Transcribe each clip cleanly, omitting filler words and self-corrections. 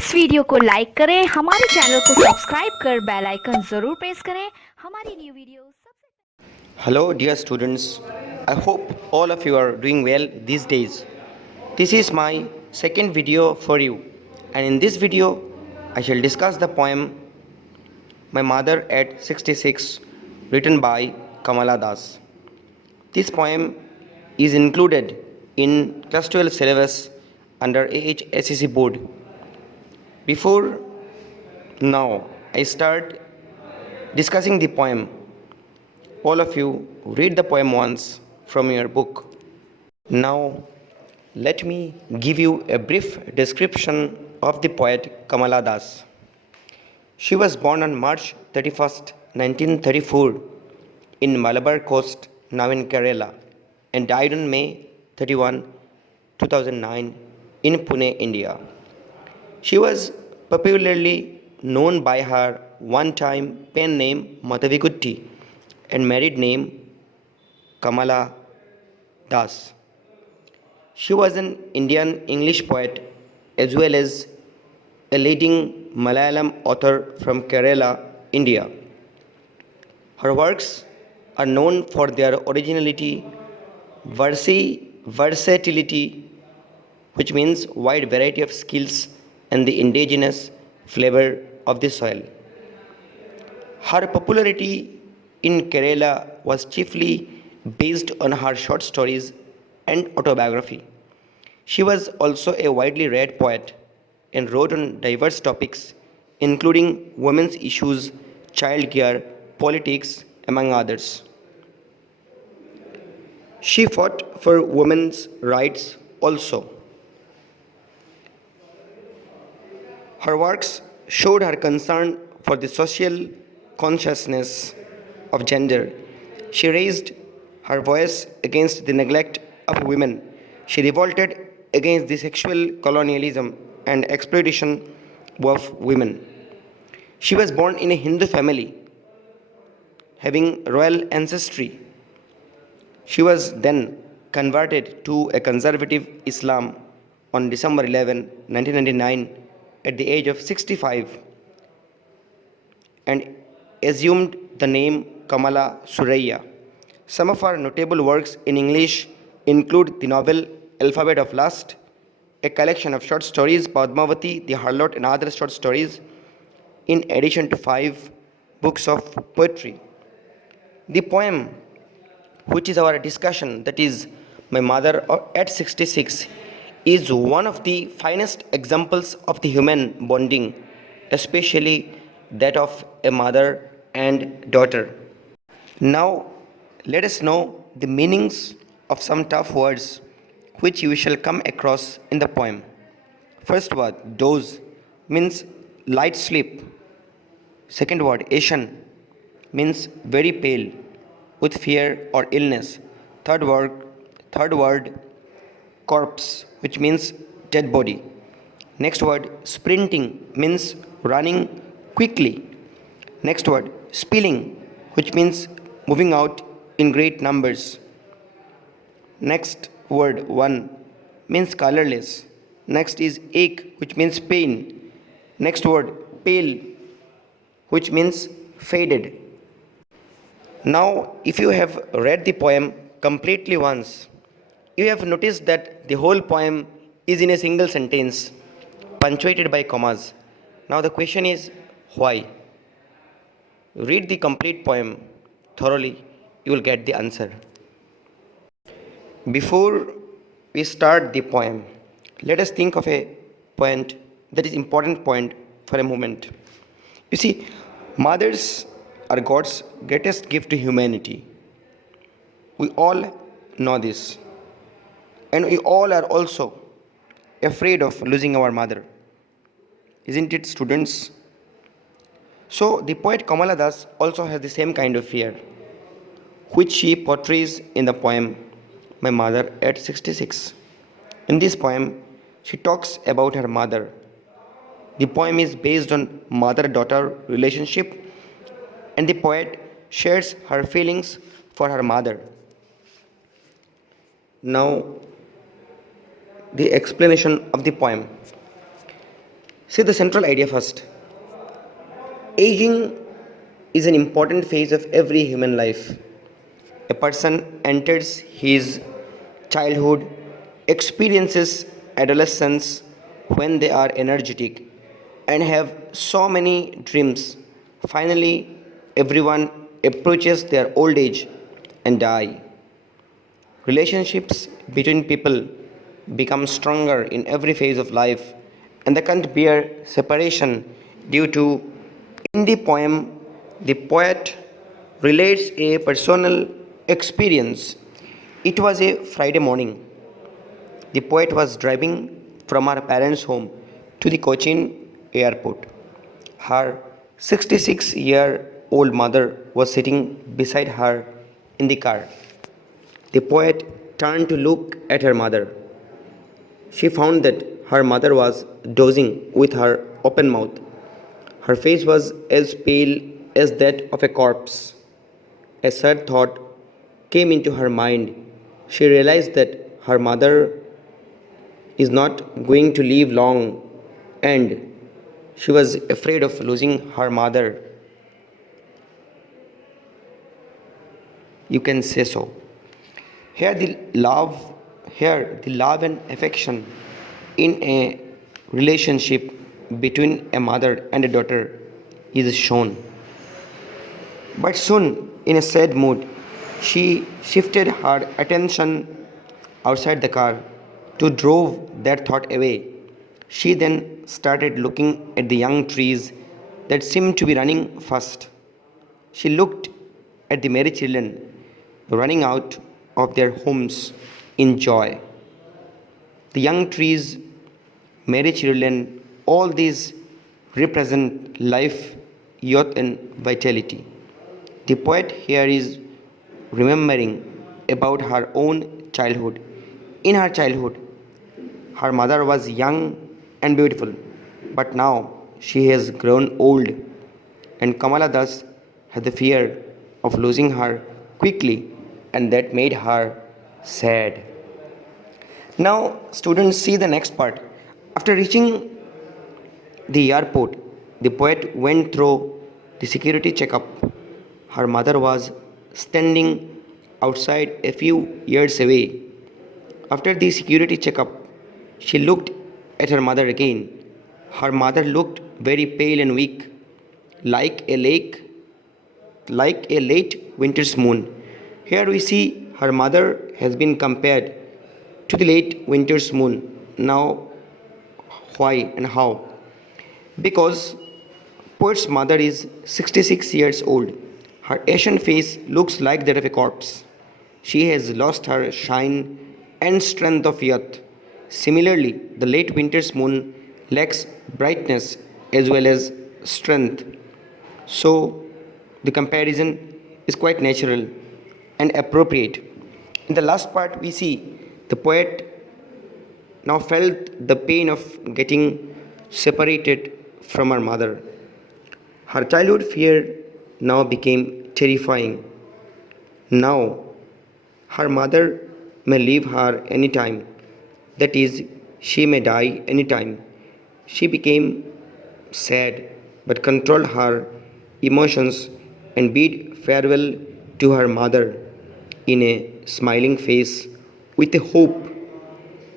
इस वीडियो को लाइक करें, हमारे चैनल को सब्सक्राइब कर बेल आइकन जरूर प्रेस करें हमारी न्यू वीडियो सबसे। Hello, dear students. I hope all of you are doing well these days. This is my second video for you, and in this video, I shall discuss the poem My Mother at 66, written by Kamala Das. This poem is included in Class 12 syllabus under AHSCC board. Before now, I start discussing the poem. All of you read the poem once from your book. Now, let me give you a brief description of the poet Kamala Das. She was born on March 31st, 1934 in Malabar Coast, now in Kerala, and died on May 31, 2009 in Pune, India. She was popularly known by her one-time pen name Madhavikutti and married name Kamala Das. She was an Indian English poet as well as a leading Malayalam author from Kerala, India. Her works are known for their originality, versatility, which means wide variety of skills, and the indigenous flavor of the soil. Her popularity in Kerala was chiefly based on her short stories and autobiography. She was also a widely read poet and wrote on diverse topics, including women's issues, child care, politics, among others. She fought for women's rights also. Her works showed her concern for the social consciousness of gender. She raised her voice against the neglect of women. She revolted against the sexual colonialism and exploitation of women. She was born in a Hindu family, having royal ancestry. She was then converted to a conservative Islam on December 11, 1999, at the age of 65, and assumed the name Kamala Suraya. Some of her notable works in English include the novel Alphabet of Lust, a collection of short stories, Padmavati, The Harlot, and other short stories, in addition to 5 books of poetry. The poem, which is our discussion, that is My Mother at 66, is one of the finest examples of the human bonding, especially that of a mother and daughter. Now, let us know the meanings of some tough words which you shall come across in the poem. First word, doze, means light sleep. Second word, Asian, means very pale, with fear or illness. Third word, corpse, which means dead body. Next word, sprinting, means running quickly. Next word, spilling, which means moving out in great numbers. Next word, one, means colorless. Next is ache, which means pain. Next word, pale, which means faded. Now, if you have read the poem completely once, you have noticed that the whole poem is in a single sentence, punctuated by commas. Now, the question is why? Read the complete poem thoroughly, you will get the answer. Before we start the poem, let us think of a point that is important point for a moment. You see, mothers are God's greatest gift to humanity. We all know this. And we all are also afraid of losing our mother. Isn't it, students? So, the poet Kamala Das also has the same kind of fear, which she portrays in the poem My Mother at 66. In this poem, she talks about her mother. The poem is based on mother-daughter relationship, and the poet shares her feelings for her mother. Now, the explanation of the poem. See the central idea first. Aging is an important phase of every human life. A person enters his childhood, experiences adolescence when they are energetic and have so many dreams. Finally, everyone approaches their old age and die. Relationships between people become stronger in every phase of life and they can't bear separation due to. In the poem, the poet relates a personal experience. It was a Friday morning. The poet was driving from her parents' home to the Cochin airport. Her 66-year-old mother was sitting beside her in the car. The poet turned to look at her mother. She found that her mother was dozing with her open mouth. Her face was as pale as that of a corpse. A sad thought came into her mind. She realized that her mother is not going to live long and she was afraid of losing her mother. You can say so. Here the love, here the love and affection in a relationship between a mother and a daughter is shown. But soon, in a sad mood, she shifted her attention outside the car to drove that thought away. She then started looking at the young trees that seemed to be running fast. She looked at the merry children running out of their homes in joy. The young trees, merry children, all these represent life, youth, and vitality. The poet here is remembering about her own childhood. In her childhood, her mother was young and beautiful, but now she has grown old, and Kamala thus had the fear of losing her quickly, and that made her sad. Now, students, see the next part. After reaching the airport, the poet went through the security checkup. Her mother was standing outside a few yards away. After the security checkup, she looked at her mother again. Her mother looked very pale and weak, like a lake, like a late winter's moon. Here we see her mother has been compared to the late winter's moon. Now, why and how? Because poet's mother is 66 years old. Her ashen face looks like that of a corpse. She has lost her shine and strength of youth. Similarly, the late winter's moon lacks brightness as well as strength. So, the comparison is quite natural and appropriate. In the last part, we see the poet now felt the pain of getting separated from her mother. Her childhood fear now became terrifying. Now, her mother may leave her anytime, that is, she may die anytime. She became sad but controlled her emotions and bid farewell to her mother in a smiling face with a hope.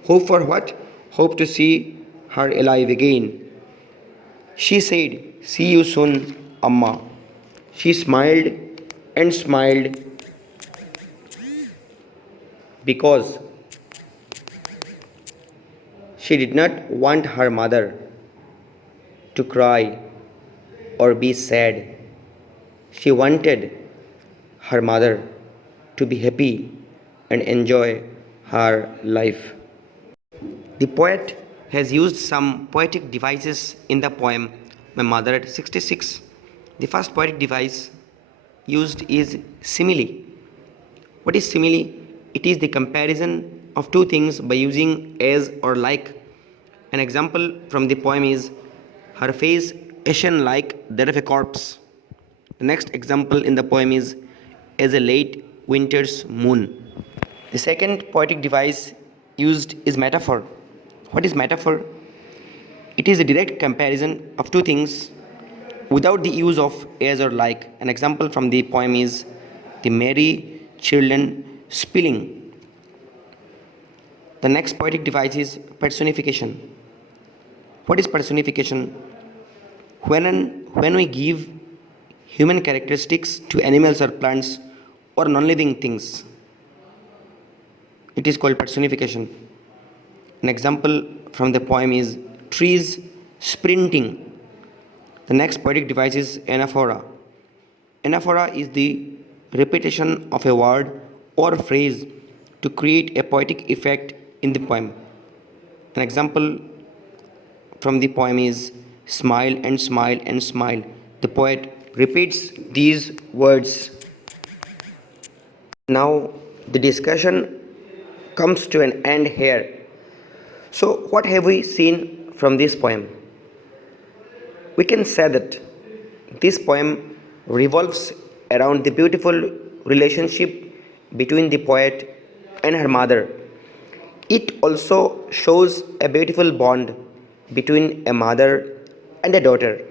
Hope for what? Hope to see her alive again. She said, "See you soon, Amma." She smiled and smiled because she did not want her mother to cry or be sad. She wanted her mother to be happy and enjoy her life. The poet has used some poetic devices in the poem My Mother at 66. The first poetic device used is simile. What is simile? It is the comparison of two things by using as or like. An example from the poem is her face ashen like that of a corpse. The next example in the poem is as a late winter's moon. The second poetic device used is metaphor. What is metaphor? It is a direct comparison of two things without the use of as or like. An example from the poem is the merry children spilling. The next poetic device is personification. What is personification? When we give human characteristics to animals or plants or non-living things, it is called personification. An example from the poem is trees sprinting. The next poetic device is anaphora. Anaphora is the repetition of a word or phrase to create a poetic effect in the poem. An example from the poem is smile and smile and smile. The poet repeats these words. Now the discussion comes to an end here. So, what have we seen from this poem? We can say that this poem revolves around the beautiful relationship between the poet and her mother. It also shows a beautiful bond between a mother and a daughter.